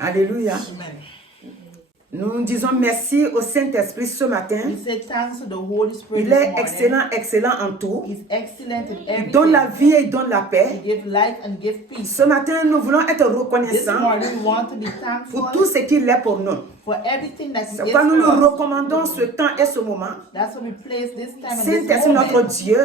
Alléluia. Amen. Nous disons merci au Saint-Esprit ce matin. We say thanks to the Holy Spirit Il this est morning. excellent, excellent en tout. He's excellent in Il everything. donne la vie et il donne la He paix. gives life and gives peace. Ce matin, nous voulons être This reconnaissants morning we want to be pour tout thankful ce qu'il est pour nous. for everything that He C'est is pourquoi nous for nous us. recommandons ce temps et ce moment. That's why we place this time and this Saint-Esprit, notre moment. Dieu,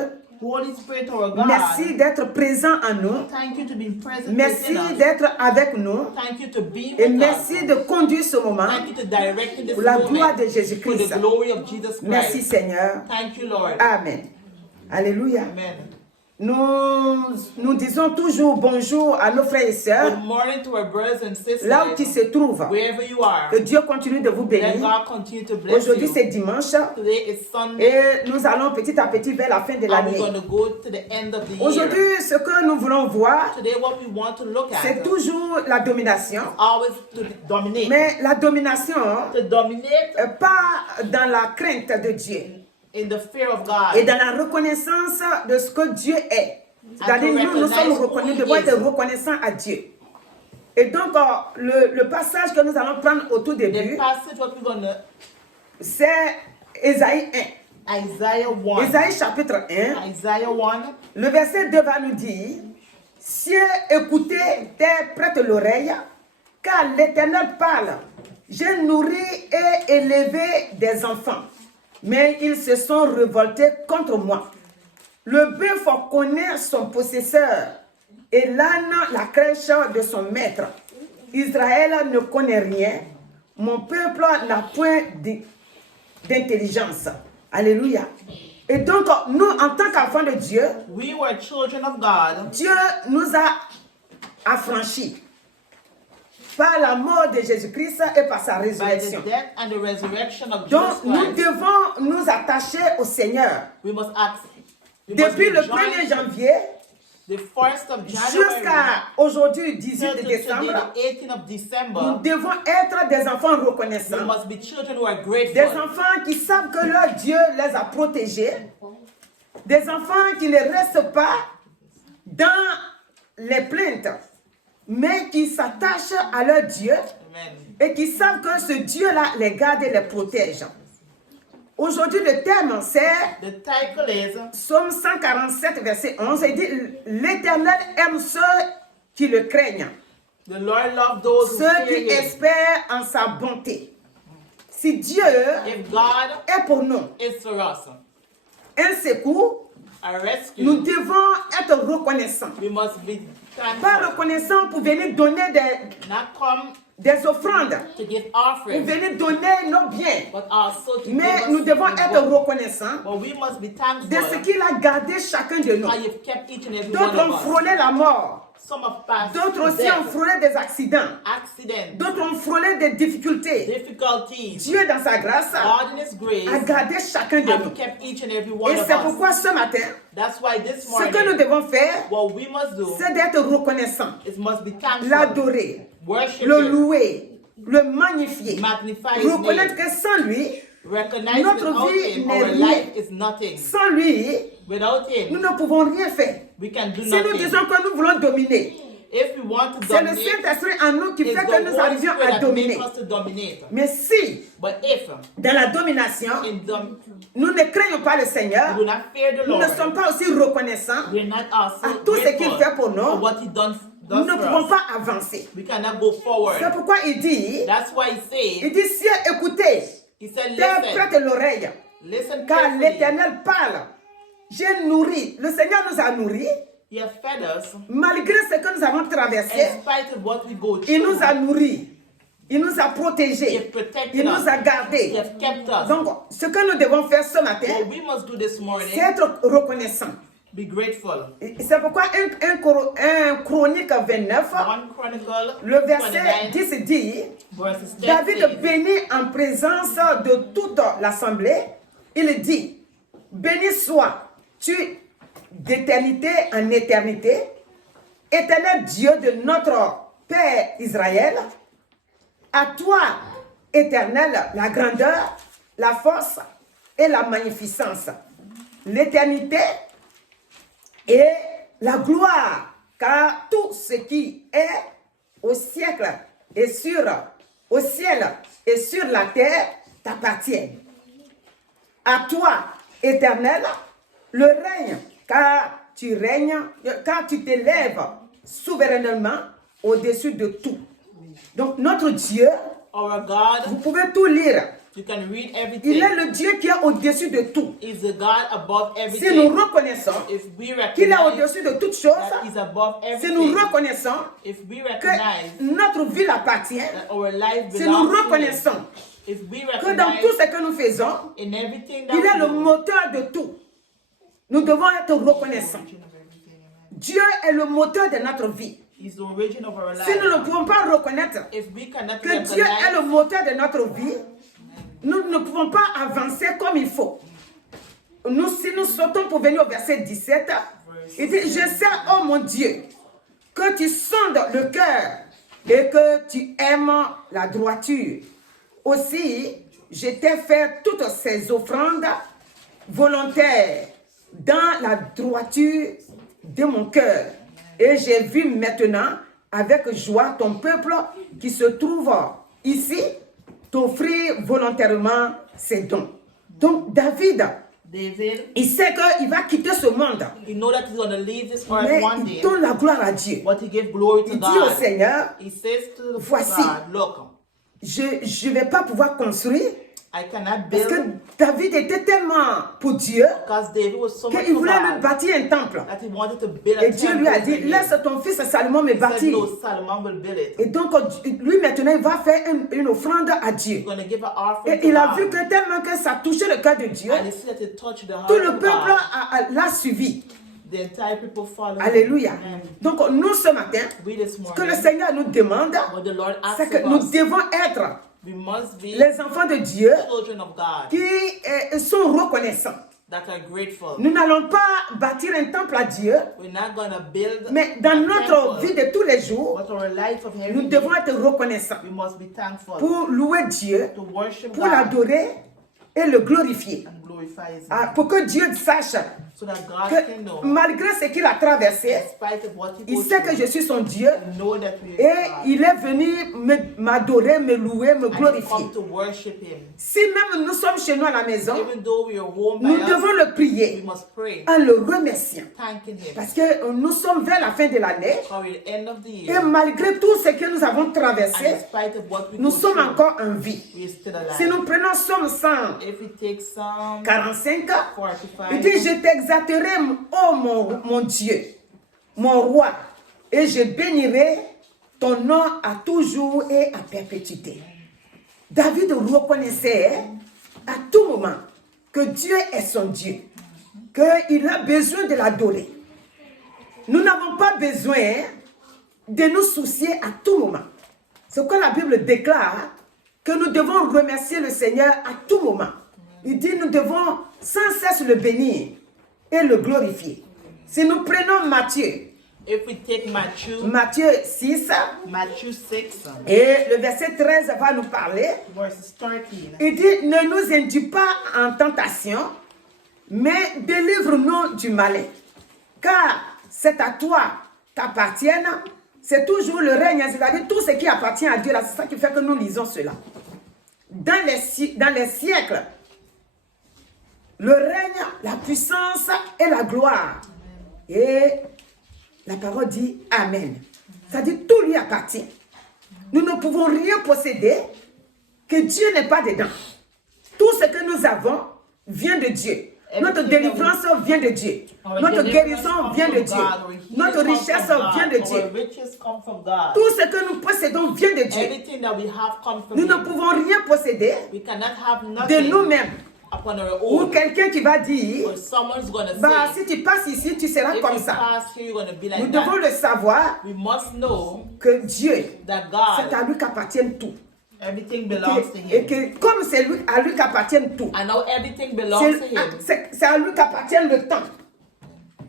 Holy Spirit, our God, merci d'être présent en nous. thank you to be present Merci within us. d'être avec nous. Thank you to be Et with merci us. de conduire ce moment Thank you to direct in this pour la gloire moment de for Jésus-Christ. the glory of Jesus Merci Christ. Seigneur. Thank you, Lord. Amen. Alléluia. Amen. Nous disons toujours bonjour à nos frères et sœurs, Good morning to our brothers and sisters, là où ils se trouvent. wherever you are. Que Dieu continue de vous Let bénir. God continue to bless Aujourd'hui, you. c'est dimanche Today is Sunday, et nous allons petit à petit vers la fin de and l'année. we're going to go to the end of the year. Aujourd'hui, ce que nous voulons voir, Today, what we want to look c'est at toujours la domination. always to dominate. Mais la domination, To dominate pas dans la crainte de Dieu in the fear of God. et dans la reconnaissance de ce que Dieu est. C'est-à-dire, nous sommes reconnus, devons être reconnaissants à Dieu. Et donc, le passage que nous allons prendre au tout The début, passage what we're going to c'est Ésaïe 1. Isaiah 1. Ésaïe chapitre 1, Isaiah 1. le verset 2 va nous dire, cieux, écoutez, terre, prête l'oreille, car l'Éternel parle. J'ai nourri et élevé des enfants, mais ils se sont révoltés contre moi. Le bœuf connaît son possesseur et l'âne la crèche de son maître. Israël ne connaît rien. Mon peuple n'a point d'intelligence. Alléluia. Et donc, nous, en tant qu'enfants de Dieu, We were children of God. Dieu nous a affranchis par la mort de Jésus-Christ et par sa By résurrection. the death and the resurrection of Jesus Donc, nous Christ, devons nous attacher au Seigneur. we must act. We must Depuis le rejoice 1er janvier the 1st of January jusqu'à aujourd'hui, 18 till today, décembre, the 18th of nous December. devons être des enfants We reconnaissants. must be children who are Des grateful. enfants qui savent que leur Dieu les a protégés. Des enfants qui ne restent pas dans les plaintes, mais qui s'attachent à leur Dieu Amen. et qui savent que ce Dieu-là les garde et les protège. Aujourd'hui, le thème, c'est The title is Psaume 147, verset 11. Il dit, l'Éternel aime ceux qui le craignent, The Lord loves those who ceux fear qui Him. espèrent en sa bonté. Si Dieu If God est pour nous is for us, un secours, a rescue, nous devons être reconnaissants. we must be Pas thankful. reconnaissants pour venir donner Not come des offrandes, to give pour offerings, venir donner nos biens. but also to Mais give nous us devons the être good. reconnaissants But we must be de ce thankful qu'il a gardé chacun de nous. how you've kept each and every one D'autres ont of us. frôlé la mort. Some have passed D'autres to aussi ont death, frôlé des accidents. accidents, D'autres ont frôlé des difficultés. difficulties. Dieu, dans sa grâce, God in His grace a gardé chacun de nous. have kept each and every one Et of c'est us. pourquoi ce matin, That's why this ce que nous morning, devons faire, what we must do c'est d'être reconnaissants, is must be thankful, l'adorer, worship le Him, louer, le magnifier, magnify His reconnaître name, que sans lui, recognize notre without vie Him n'est our rien. life is nothing. sans lui, Without nous Him, ne pouvons rien faire. we can do Si nous nothing. disons que nous voulons dominer, If we want to c'est le dominate, Saint-Esprit en nous qui it's fait the que nous Holy arrivions Spirit à that dominer. makes us to dominate. Mais si, But if dans la domination, nous ne craignons pas le Seigneur, we do not fear the nous Lord, ne sommes pas aussi reconnaissants we're not à also tout ce qu'il grateful fait pour nous, for what He does nous ne for pouvons us. pas avancer. We cannot go forward. C'est pourquoi il dit, That's why He said, cieux, écoutez, He said, terre, listen, prête l'oreille, listen car carefully. l'Éternel parle. J'ai nourri, le Seigneur nous a nourris, He has fed us malgré ce que nous avons traversé, in spite of what we go il nous through. a nourris, il nous a He protégés, has protected il nous a us. He gardés. has kept us. Donc, ce que nous devons faire ce matin, What we must do this c'est morning, être reconnaissant. be grateful. Et c'est pourquoi un Chronique 29, 1 Chronicle le verset 29, 10 dit, verses 10 David says, bénit en présence de toute l'assemblée, il dit, béni sois-tu d'éternité en éternité, éternel Dieu de notre Père Israël, à toi, éternel, la grandeur, la force et la magnificence, l'éternité et la gloire, car tout ce qui est au siècle et au ciel et sur la terre t'appartiennent. À toi, Éternel, le règne, car tu règnes, car tu t'élèves souverainement au-dessus de tout. Donc notre Dieu, Our God, vous pouvez tout lire. you can read Il everything. est le Dieu qui est au-dessus de tout. He's the God above Si nous everything. reconnaissons If we qu'il est recognize au-dessus de toutes choses, that He's above si nous everything, reconnaissons if we que recognize notre vie appartient, that our life si nous belongs to Him, reconnaissons if we que dans tout recognize ce que nous faisons, in everything that il est we le do, moteur de tout. Nous devons être reconnaissants. Dieu est le moteur de notre vie. He's the origin of our Si nous life. ne pouvons pas reconnaître If we cannot que Dieu est le recognize moteur de notre vie, nous ne pouvons pas avancer comme il faut. Si nous sautons pour venir au verset 17, il dit, je sais, oh mon Dieu, que tu sondes le cœur et que tu aimes la droiture. Aussi, je t'ai fait toutes ces offrandes volontaires dans la droiture de mon cœur. Et j'ai vu maintenant avec joie ton peuple qui se trouve ici t'offrir volontairement ses dons. Donc David, David, il sait qu'il va quitter ce monde, he know that he's going to leave this earth mais one il day, donne la gloire à Dieu. but he gave glory to Il dit au God. Seigneur, He says to the Voici. God, look, je ne vais pas pouvoir construire I cannot parce que build, David était tellement pour Dieu because David was so much qu'il for voulait lui God bâtir un temple. that he wanted to build a Et Dieu lui a temple dit, for him. laisse ton fils Salomon me He said, bâtir. no, Solomon will build it. Et donc, lui maintenant, il va faire une offrande à Dieu. He's going to give an offering Et to il a God. vu que tellement que ça touchait le cœur de Dieu, And he see that it touched the heart tout le of peuple God. l'a suivi. The entire people followed him. Alléluia. Amen. Donc, nous ce matin, We this ce que morning, le Seigneur nous demande, what the Lord c'est asks que of nous us, devons être we must be les enfants de Dieu children of God qui sont reconnaissants. that are grateful. Nous n'allons pas bâtir un temple à Dieu, We're not going to build mais dans a notre temple, vie de tous les jours, but our life of every nous day, devons être reconnaissants we must be thankful pour louer Dieu, to worship pour God l'adorer et le glorifier. and glorify His Ah, name, pour que Dieu sache so that God que can know, malgré ce qu'il a traversé, in spite of what He il goes sait que through, je suis son Dieu know that we et are God, il est venu m'adorer, me louer, me and He glorifier. come to worship Him. Si même nous sommes chez nous à la maison, Even though we are home by nous us, devons le we prier must pray, en le remerciant. thanking Him. Parce que nous sommes vers la fin de l'année For the end of the et year, malgré tout ce que nous avons and traversé, in spite of what we nous go sommes through, encore en vie. we are still alive. Si nous prenons Somme 145, If we take Psalm 45, il 45, dit, je t'exalterai, ô mon Dieu, mon roi, et je bénirai ton nom à toujours et à perpétuité. David reconnaissait à tout moment que Dieu est son Dieu, qu'il a besoin de l'adorer. Nous n'avons pas besoin de nous soucier à tout moment. C'est quoi la Bible déclare, que nous devons remercier le Seigneur à tout moment. Il dit, nous devons sans cesse le bénir et le glorifier. Si nous prenons Matthieu if we take Matthew, Matthieu 6, Matthew 6, et le verset 13 va nous parler. verses 13, Il dit, ne nous induis pas en tentation, mais délivre-nous du malin. Car c'est à toi qu'appartiennent, c'est toujours le règne, c'est-à-dire tout ce qui appartient à Dieu. Là, c'est ça qui fait que nous lisons cela. Dans les siècles, le règne, la puissance et la gloire. Et la parole dit Amen. C'est-à-dire tout lui appartient. Nous ne pouvons rien posséder que Dieu n'est pas dedans. Tout ce que nous avons vient de Dieu. Notre délivrance vient de Dieu. Notre guérison vient de Dieu. Notre richesse vient de Dieu. Tout ce que nous possédons vient de Dieu. Everything that we have come from Nous ne Him. pouvons rien posséder We cannot have de nothing nous-mêmes. upon our Ou own. quelqu'un qui va dire, Or someone's going to bah, say, si tu passes ici, tu seras if comme you ça. pass here, you're going to be Nous like devons that. le savoir We must know que Dieu, that c'est à God, lui qu'appartiennent tout. everything belongs to Et Him. que comme c'est à lui qu'appartiennent tout, And now everything belongs to Him. c'est à lui qu'appartient le temps.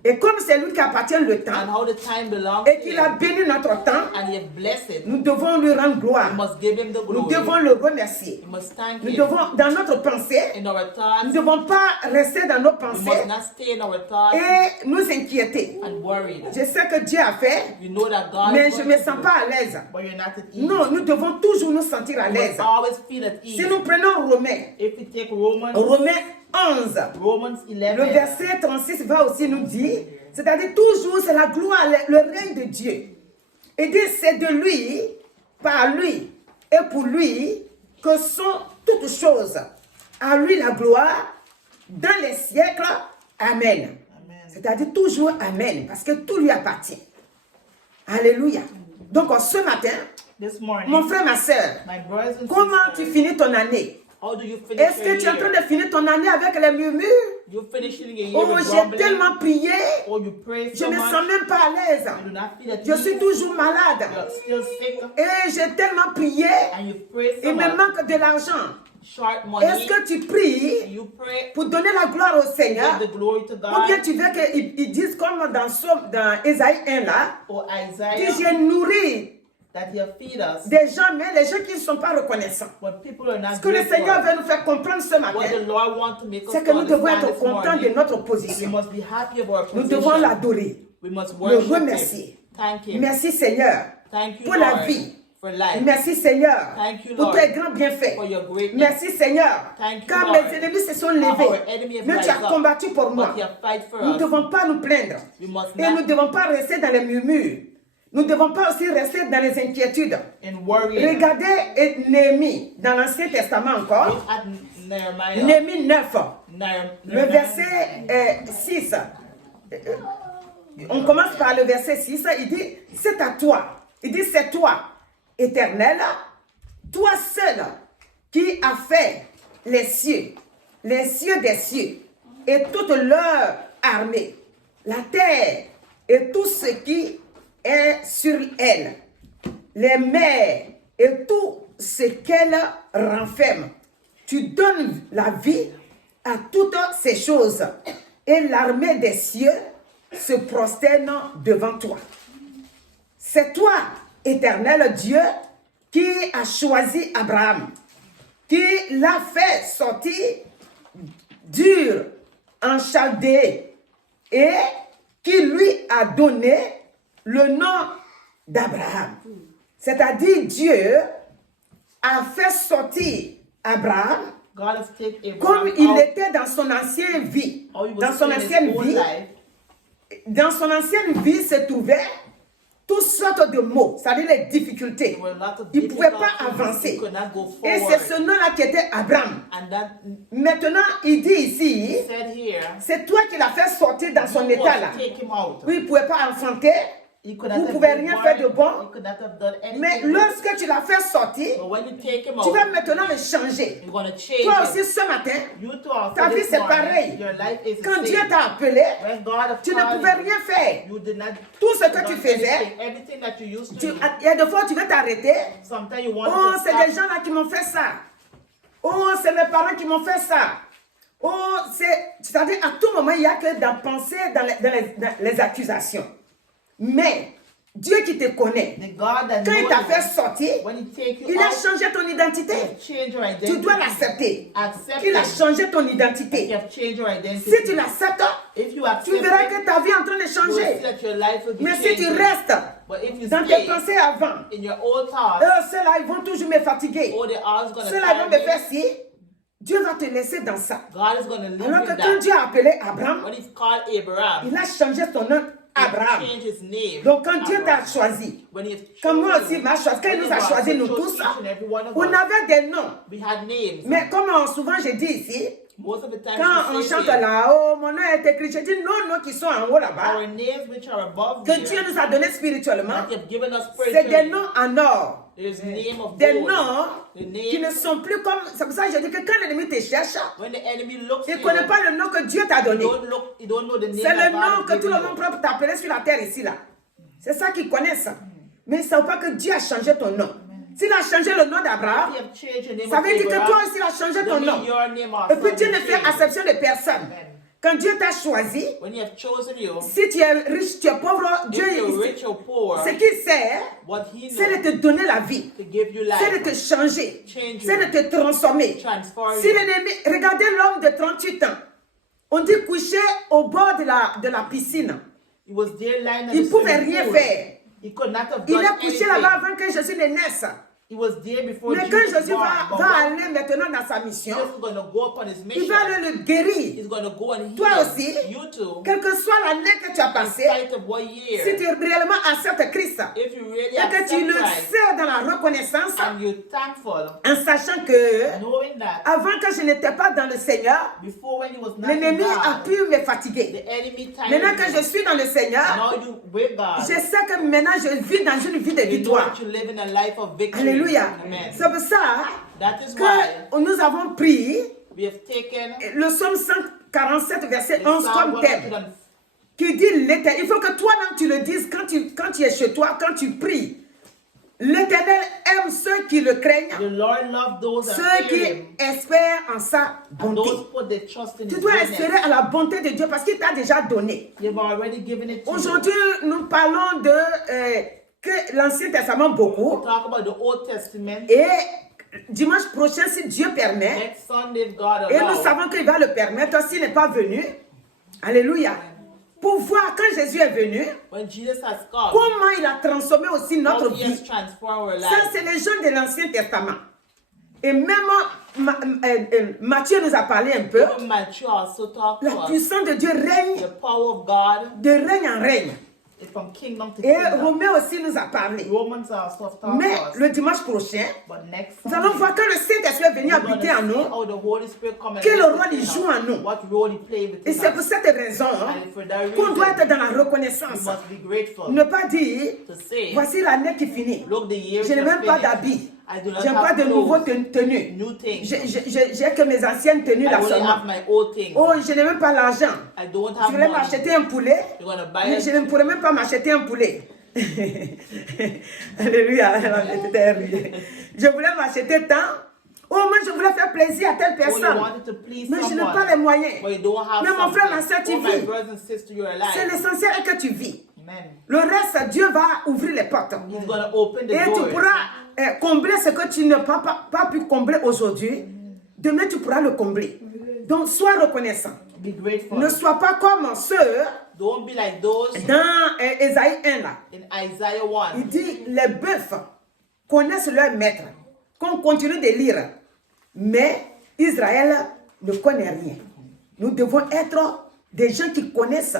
Et comme c'est lui qui appartient le and temps how the time belongs et to qu'il a him, béni notre temps, and he has blessed it, nous devons lui rendre we gloire. must give him the Nous glory. devons le remercier. We must thank Nous him. devons, dans notre pensée, In our nous thoughts, ne devons pas rester dans nos we pensées must not stay in our thoughts et nous inquiéter. and worried. Je sais que Dieu a fait, You know that God mais is je ne going me to sens do pas it, à l'aise. but you're not at ease. Non, nous devons toujours nous sentir à You l'aise. must always feel at ease. Si nous prenons Romains, If we take Romans Romains 11, 11, le verset 36 va aussi nous dire, c'est-à-dire toujours c'est la gloire, le règne de Dieu. Et dit c'est de lui, par lui et pour lui que sont toutes choses. À lui la gloire dans les siècles. Amen. Amen. C'est-à-dire toujours Amen, parce que tout lui appartient. Alléluia. Donc ce matin, This morning, mon frère, ma soeur, my brothers and comment tu sisters, finis ton année? how do you finish Est-ce que your tu es en train year? de finir ton année avec les murmures? You finishing your year Oh, with j'ai grumbling, tellement prié, or you pray je so ne me much, sens même pas à l'aise. you do not feel at Je suis ease, toujours malade. you're still sick, Et j'ai tellement prié, and you pray so il me much, manque de l'argent. short money, Est-ce que tu pries you pray, pour donner la gloire au Seigneur? give the glory to Ou God, bien tu veux qu'ils disent comme dans Ésaïe 1 là, or que Isaiah, j'ai nourri that He'll feed us, des gens, mais les gens qui ne sont pas reconnaissants. but people are not Ce que le grateful. Seigneur veut nous faire comprendre ce What matin, the Lord wants to make us c'est que nous devons understand être this contents de morning, notre we position. must be happy of our Nous position. devons l'adorer. We must Le worship remercier. Him. Thank Him. Merci Seigneur Thank you, pour la Lord, vie. for life. Merci Seigneur Thank you, pour Lord, tes grands bienfaits. for your greatness. Merci Seigneur Thank you, car Lord, mes ennemis se sont our levés. enemy have Mais tu rise as up, combattu pour moi. but you have fight for Nous ne us. devons pas nous plaindre. We must Et nous ne not devons pas rester dans les murmures. Nous ne devons pas aussi rester dans les inquiétudes. in worry. Regardez Néhémie dans l'Ancien Testament encore. Look at Nehemiah. Néhémie 9, le Nehemiah. verset 6. On commence par le verset 6. Il dit, c'est à toi. Il dit, c'est toi, Éternel, toi seul, qui as fait les cieux des cieux, et toute leur armée, la terre et tout ce qui est sur elle, les mers et tout ce qu'elle renferme. Tu donnes la vie à toutes ces choses, et l'armée des cieux se prosterne devant toi. C'est toi, Éternel Dieu, qui a choisi Abraham, qui l'a fait sortir d'Ur en Chaldée et qui lui a donné le nom d'Abraham. C'est-à-dire Dieu a fait sortir Abraham God has taken comme Abraham il out, était dans son ancienne vie. how he was Dans son in his ancienne own vie, life. dans son ancienne vie se trouvaient toutes sortes de maux, c'est-à-dire les difficultés. There were a lot of Il ne pouvait pas difficulties. avancer. He could not go Et forward. c'est ce nom-là qui était Abraham. And that Maintenant, il dit ici, said here, c'est toi qui l'as fait sortir dans son you état must là. take him out. Oui, il ne pouvait pas enfanter, He could vous not ne pouvez have rien been faire de born. bon. He could not have done Mais anything. lorsque tu l'as fait sortir, But when you take him tu vas out, maintenant le changer. you're going to change Toi him. aussi ce matin, You too also ta vie this c'est morning, pareil. your life is the Quand same. Dieu t'a appelé, When God has tu ne called pouvais you, rien faire. you did not Tout ce que done tu faisais, anything. Everything that you used to do. il y a des fois tu veux t'arrêter. Sometimes you want Oh, to c'est stop. des gens là qui m'ont fait ça. Oh, c'est mes parents qui m'ont fait ça. Oh, c'est-à-dire à tout moment, il n'y a que dans penser dans les accusations. Mais Dieu qui te connaît, The God that quand il knows t'a you, fait sortir, when he take you il a out, changé ton identité. he have changed your identity. Tu dois l'accepter. Accept Il a it. changé ton He identité. have changed your identity. Si tu l'acceptes, If you tu accept verras it, que ta vie est en train de you will see changer. that your life will be Mais si tu changing. restes But if you dans tes stay pensées avant, in your old thoughts, ceux-là, ils vont toujours me fatiguer. oh, they're always going to Ceux-là, ils vont me tire faire me. ci. Dieu va te laisser dans ça. God is going to leave Alors you que quand that. Dieu a appelé Abraham, When he's called Abraham, il a changé son nom he Abraham. changed his name. Donc quand Dieu t'a Abraham. choisi, When he has comme moi chosen aussi you, m'a choisi, quand il nous a when choisi he nous chose tous, each and every one of on us, avait des noms. we had names. Mais comme souvent je dis ici, Most of the time, quand on we say chante names. là-haut, mon nom est écrit, je dis nos noms qui sont en haut là-bas, Our names which are above que Dieu here, nous a donné spirituellement, that He have given us c'est des spiritually. noms en or. There's name of Des gold. noms The qui ne name, sont plus comme... C'est pour ça que je dis que quand l'ennemi te cherche, when the enemy looks il at ne connaît you, pas le nom que Dieu t'a donné. you don't know the name C'est that le nom God que has tout le given monde you. peut t'appeler sur la terre ici là. C'est ça qu'ils connaissent. Mais ils ne savent pas que Dieu a changé ton nom. S'il a changé le nom d'Abraham, He have changed your name ça of veut dire que Abraham. toi aussi il a changé ton That nom. means your name also Et puis Dieu ne will fait change. acception de personne. Quand Dieu t'a choisi, when He has chosen you, si tu es riche, tu es pauvre, Dieu, if you're rich or poor, ce qu'il sait, what He c'est de knows te donner la vie. to give you C'est de life, te changer. change C'est you, de te transformer. transform Si you. l'ennemi, regardez l'homme de 38 ans. On dit couché au bord de la piscine. He was there lying at Il ne the pouvait swimming rien pool. faire. He could not have Il done est couché anything. là-bas avant que Jésus ne naisse. He was there before Mais quand Jesus was Jésus born. va But when aller maintenant dans sa mission, Jesus is going to go upon His il mission, va aller le guérir. He's going to go and heal Toi aussi, you too, quelle que soit l'année que tu as in passée, spite of what si year. tu réellement acceptes Christ If you really et que accept tu le Christ sais dans la reconnaissance, and you're thankful, en sachant que knowing that avant que je n'étais pas dans le Seigneur, before when He was not in l'ennemi a God, pu me fatiguer. the enemy Maintenant que je tired suis dans le Seigneur, Now you with God. je sais que maintenant je vis dans une vie de You know victoire. that you live in a life of victory. Alléluia. Amen. C'est pour ça That is why que nous avons pris we have taken le psaume 147, verset the 11 Psalm comme thème, 100. qui dit l'éternel. Il faut que toi-même tu le dises quand tu es chez toi, quand tu pries. L'éternel aime ceux qui le craignent, The Lord loves those that ceux qui fear Him, espèrent en sa and bonté. those put their trust in Tu His dois goodness. espérer à la bonté de Dieu parce qu'il t'a déjà donné. You've already given it to you. Aujourd'hui, nous parlons de que l'Ancien Testament beaucoup. We talk about the Old Testament. Et dimanche prochain, si Dieu permet, Next Sunday, if God et nous allows, savons qu'il va le permettre s'il n'est pas venu. Alléluia. Pour voir quand Jésus est venu, when Jesus has come, comment il a transformé aussi notre how He has vie. transformed our Ça, lives. c'est les gens de l'Ancien Testament. Et même Matthieu nous a parlé un peu. Even Matthew also talked La to us. puissance de Dieu règne The power of God de règne en règne. is from kingdom to Et kingdom. Romain aussi nous a parlé. Romans also have talked Mais to us. le dimanche prochain, But next nous Sunday, allons voir quand le Saint-Esprit est venu we're going habiter en to see nous. how the Holy Spirit come and Quel live rôle il within joue us. en nous. What role He plays Et within c'est pour us. cette raison And for that qu'on doit reason, être dans la we reconnaissance. must be grateful. Ne pas dire, To say, voici l'année qui finit. look, the year Je n'ai is même pas finished. d'habits. I do not Je n'ai pas have de nouveaux clothes, tenues. new things. J'ai que mes anciennes tenues I là only seulement. have my old things. Oh, je n'ai même pas l'argent. I don't Je have voulais money. m'acheter un poulet, You're going to buy mais it. je ne pourrais même pas m'acheter un poulet. Alléluia. Je voulais m'acheter tant. Oh, moi je voulais faire plaisir à telle Oh, you personne. wanted to please Mais je n'ai someone, pas les moyens. but you don't have Mais mon frère, ma something. soeur, tu Oh, my vis. brothers and sisters, you're C'est alive. l'essentiel est que tu vis. Amen. Le reste, Dieu va ouvrir les portes. He's going to open the Et tu doors. pourras combler ce que tu n'as pas pu combler aujourd'hui. Demain, tu pourras le combler. Donc, sois reconnaissant. Be grateful. Ne sois pas comme ceux Don't be like those dans Ésaïe 1 là. in Isaiah 1. Il dit, les bœufs connaissent leur maître. Qu'on continue de lire. Mais Israël ne connaît rien. Nous devons être des gens qui connaissent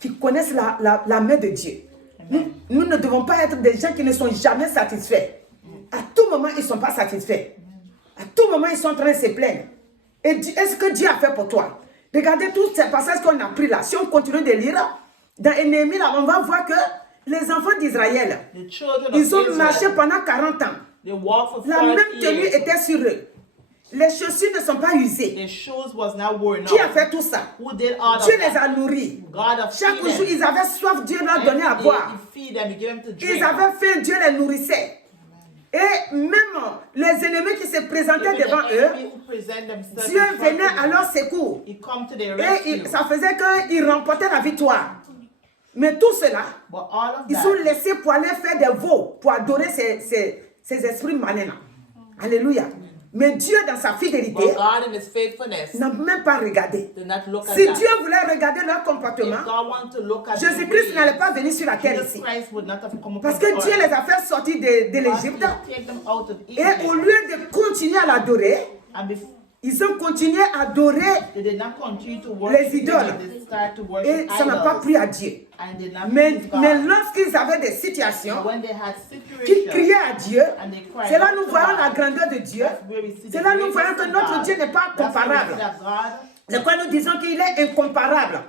la main de Dieu. Nous ne devons pas être des gens qui ne sont jamais satisfaits. À tout moment, ils ne sont pas satisfaits. À tout moment, ils sont en train de se plaindre. Et est-ce que Dieu a fait pour toi? Regardez tous ces passages qu'on a pris là. Si on continue de lire, dans Néhémie, là, on va voir que les enfants d'Israël, The children ils ont of marché Israel, pendant 40 ans. they walked for La 40 même tenue years. était sur eux. Les chaussures ne sont pas usées. Their shoes was not worn Qui a out. fait tout ça? Who did all of Dieu les that? a nourris. God have Chaque feed jour, them. ils avaient soif, Dieu leur donnait à Every day, boire. He feed them, He gave them to drink. Ils avaient faim, Dieu les nourrissait. Et même les ennemis qui se présentaient Even devant the eux, enemy who present themselves Dieu in front venait of à them, leur secours. He come to their Et rescue. ça faisait qu'ils remportaient la victoire. Mais tout cela, But all of ils sont that, laissés pour aller faire des veaux, pour adorer ces esprits malins. Alléluia. Mais Dieu, dans sa fidélité, but God in His faithfulness n'a même pas regardé. did not look at Si that. Dieu voulait regarder leur comportement, If God wanted to look at the Jésus-Christ n'allait ways, pas venir sur la terre Jesus ici. Christ would not have come upon Parce the que earth. Dieu les a fait sortir de God l'Égypte. will take them out of Et au Egypt. lieu de continuer à l'adorer, And ils ont continué à adorer they did not continue to worship les idoles. Him, they started to worship et ça n'a pas idols. plu à Dieu. And did not Mais please God. lorsqu'ils avaient des situations When they had qui situations, criaient à Dieu, and they cried c'est là out nous to voyons God, la grandeur de Dieu. that's where we see the C'est là nous voyons greatness que of notre God. Dieu n'est pas That's where we comparable. see that God C'est quoi nous disons qu'il est incomparable.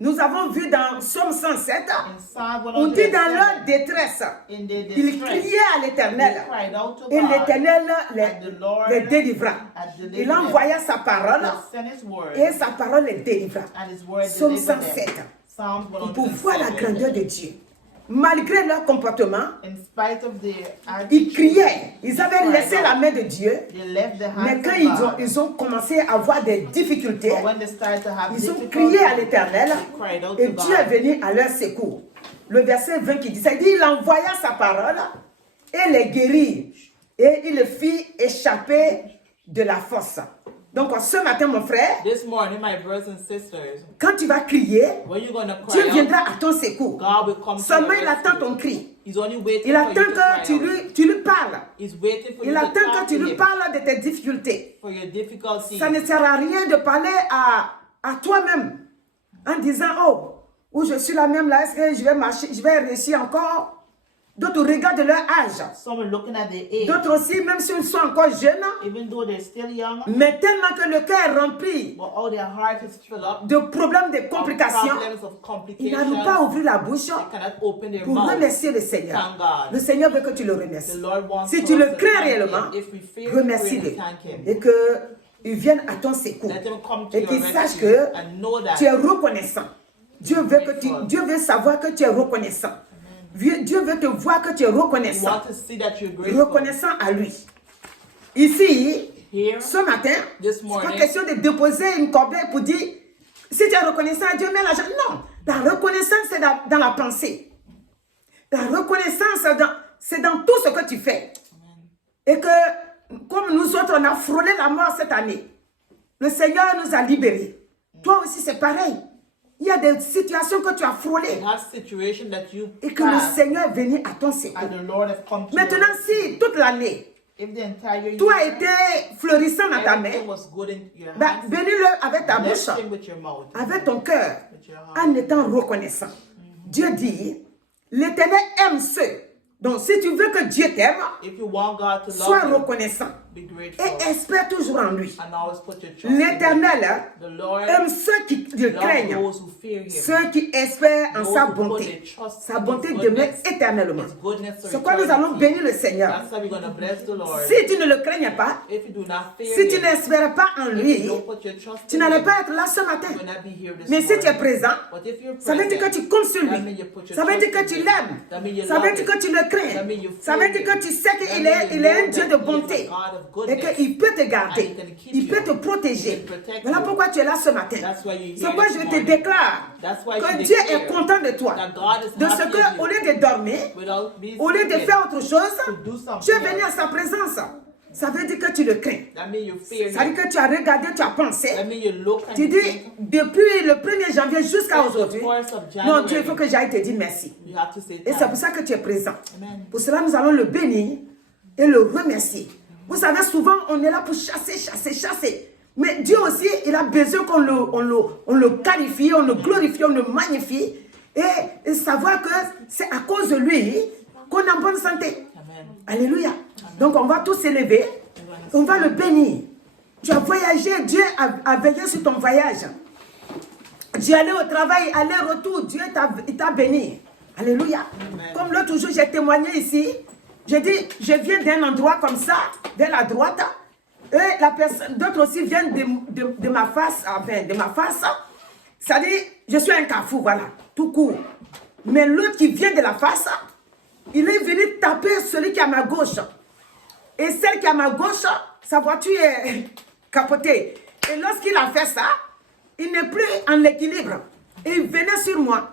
Nous avons vu dans Psaume 107, in Psalm on dit dans 107, leur détresse, in their ils distress, criaient à they l'Éternel. cried out to Et God, l'Éternel and the Lord les délivra. had delivered Il them. envoya sa parole He sent His word, et sa parole les délivra. and His word Psaume delivered 107. them. Psalm Pour voir la 107. grandeur de Dieu. malgré leur comportement, in spite of their ils attitude, criaient. Ils avaient laissé la main de Dieu. they left the Mais hands quand of God. ils ont commencé à avoir des difficultés, But when they started to have ils ont difficulty, crié à l'Éternel they cried out et to Dieu est God. venu à leur secours. Le verset 20 qui dit ça, il dit, il envoya sa parole et les guérit et il les fit échapper de la fosse. Donc ce matin, mon frère, This morning, my brothers and sisters, quand tu vas crier, when you're going to Dieu cry out, viendra à ton secours. God will come to Seulement your il attend rescue. ton cri. He's only waiting Il for attend you to que cry out. tu lui parles. He's waiting for Il you to attend talk que tu to lui him parles de tes difficultés. for your difficulties. Ça ne sert à rien de parler à toi-même en disant, oh, où je suis là même là, est-ce que je vais marcher, je vais réussir encore? D'autres regardent leur âge. Some are looking at their age, D'autres aussi, même s'ils sont encore jeunes, even though they're still young, mais tellement que le cœur est rempli but all their heart is filled up de problèmes, de of complications, problems, of ils complications. n'arrivent pas à ouvrir la bouche They cannot open their pour mouth. remercier le Seigneur. Thank God. Le Seigneur veut que tu le The remercies. Lord wants Si us tu le to crains thank réellement, him. If we fear, remercie-le we thank him. et qu'il vienne à ton secours. Let him come to Et your qu'il sache rescue que and know that tu es reconnaissant. Dieu veut savoir que tu es reconnaissant. Dieu veut te voir que tu es you reconnaissant. want to see that you're grateful. Reconnaissant à lui. Ici, Here, ce matin, this c'est pas morning, question de déposer une corbeille pour dire si tu es reconnaissant à Dieu, mets l'argent. Non, la reconnaissance, c'est dans la pensée. La reconnaissance, c'est dans tout ce que tu fais. Et que, comme nous autres, on a frôlé la mort cette année, le Seigneur nous a libérés. Toi aussi, c'est pareil. Il y a des situations que tu as frôlées you have situation that you et que le pass, Seigneur est venu à ton secours. and the Lord has come to Maintenant, you. si toute l'année, If the entire tout a year, été florissant dans ta main, everything was good in your ben, hands, bénis-le avec ta bouche, bless him with your mouth, avec ton cœur, with your heart. en étant reconnaissant. Dieu dit, l'Éternel aime ceux. Donc, si tu veux que Dieu t'aime, If you want God to sois love you, reconnaissant be et grateful espère toujours en lui. and always put your trust in him. L'Éternel The Lord aime ceux qui le loves craignent, those who fear him. ceux qui espèrent en Those sa who put bonté. their trust Sa in bonté his demeure goodness. éternellement. His goodness to C'est quoi nous allons eternity. bénir le Seigneur. That's why we're going to bless the Lord. Si tu ne le craignais pas, If you do not fear si tu him, n'espères pas en if lui, you don't put your trust tu in n'allais him, pas être là ce matin. you will not be here this Mais si tu es morning. présent, But if you're ça veut dire que present, tu comptes sur that lui. means you put your Ça veut dire trust que in tu him. l'aimes. That means you Ça veut love dire him. que tu le crains. That means you Ça fear veut dire que him. tu sais That qu'il means est, you il est un know Dieu that de he is bonté. a God of Et goodness. qu'il peut te And he garder. can keep Il peut you. te protéger. He can protect Voilà you. pourquoi tu es là ce matin. That's why you're C'est here pourquoi this je te morning. déclare That's why que you Dieu declare est content de toi. that God is De ce happy que, with au you. lieu de dormir, Without being au lieu de sleeping, faire autre chose, to do something tu es venu else. à sa présence. Ça veut dire que tu le crains. That means you fear Ça veut him. dire que tu as regardé, tu as pensé. That means you look and Tu you dis, think. depuis le 1er janvier jusqu'à Since the aujourd'hui, 4th of non, Dieu, il January, faut que j'aille te dire merci. you have to say Et c'est pour thanks. ça que tu es présent. Amen. Pour cela, nous allons le bénir et le remercier. Vous savez, souvent, on est là pour chasser, chasser, chasser. Mais Dieu aussi, il a besoin qu'on le qualifie, on le glorifie, on le magnifie. Et savoir que c'est à cause de lui qu'on est en bonne santé. Amen. Alléluia. Donc, on va tous s'élever. On va le bénir. Tu as voyagé, Dieu a veillé sur ton voyage. Tu es allé au travail, aller-retour, Dieu t'a béni. Alléluia. Amen. Comme L'autre jour, j'ai témoigné ici. J'ai dit, je viens d'un endroit comme ça, vers la droite. Et la personne, d'autres aussi viennent de ma face, enfin, de ma face. C'est-à-dire, je suis un carrefour, voilà, tout court. Mais l'autre qui vient de la face, il est venu taper celui qui est à ma gauche. Et celle qui est à ma gauche, sa voiture est capotée. Et lorsqu'il a fait ça, il n'est plus en équilibre. Et il venait sur moi.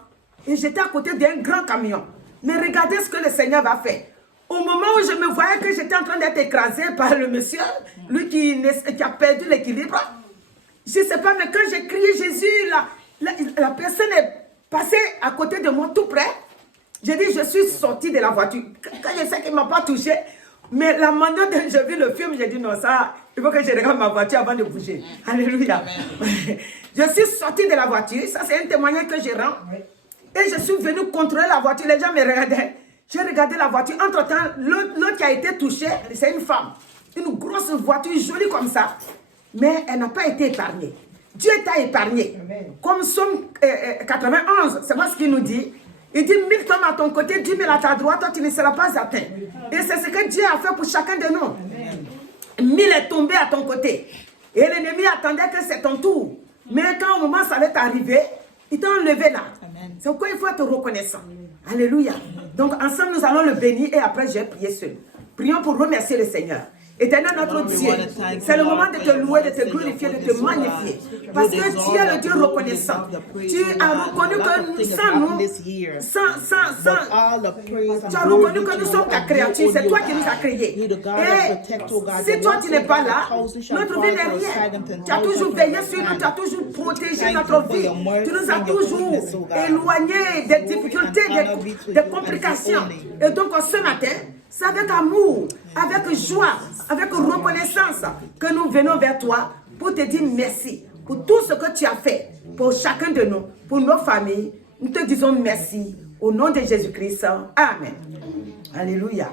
Et j'étais à côté d'un grand camion. Mais regardez ce que le Seigneur va faire. Au moment où je me voyais que j'étais en train d'être écrasé par le monsieur, lui qui a perdu l'équilibre, je ne sais pas, mais quand j'ai crié Jésus, la personne est passée à côté de moi tout près. J'ai dit, je suis sortie de la voiture. Quand je sais qu'il ne m'a pas touché, mais la manière dont j'ai vu le film, j'ai dit non, ça, il faut que je regarde ma voiture avant de bouger. Alléluia. Je suis sortie de la voiture, ça c'est un témoignage que je rends. Et je suis venue contrôler la voiture, les gens me regardaient. J'ai regardé la voiture. Entre-temps, l'autre qui a été touché, c'est une femme. Une grosse voiture jolie comme ça. Mais elle n'a pas été épargnée. Dieu t'a épargné. Amen. Comme Somme 91, c'est moi ce qu'il nous dit. Il dit 1000 tombent à ton côté, 10 000 à ta droite, toi tu ne seras pas atteint. Et c'est ce que Dieu a fait pour chacun de nous. Amen. 1000 est tombé à ton côté. Et l'ennemi attendait que c'est ton tour. Mais quand au moment ça allait t'arriver, il t'a enlevé là. C'est pourquoi il faut être reconnaissant. Alléluia. Donc ensemble, nous allons le bénir et après, je vais prier seul. Prions pour remercier le Seigneur. Éternel notre Dieu, c'est le moment de te louer, de te glorifier, de te magnifier. Parce que tu es le Dieu reconnaissant. Tu as reconnu que sans nous, tu as reconnu que nous sommes ta créature. C'est toi qui nous as créés. Et si toi tu n'es pas là, notre vie n'est rien. Tu as toujours veillé sur nous, tu as toujours protégé notre vie. Tu nous as toujours éloignés des difficultés, des complications. Et donc ce matin, c'est avec amour, avec joie, avec reconnaissance que nous venons vers toi pour te dire merci pour tout ce que tu as fait pour chacun de nous, pour nos familles. Nous te disons merci au nom de Jésus-Christ. Amen. Alléluia.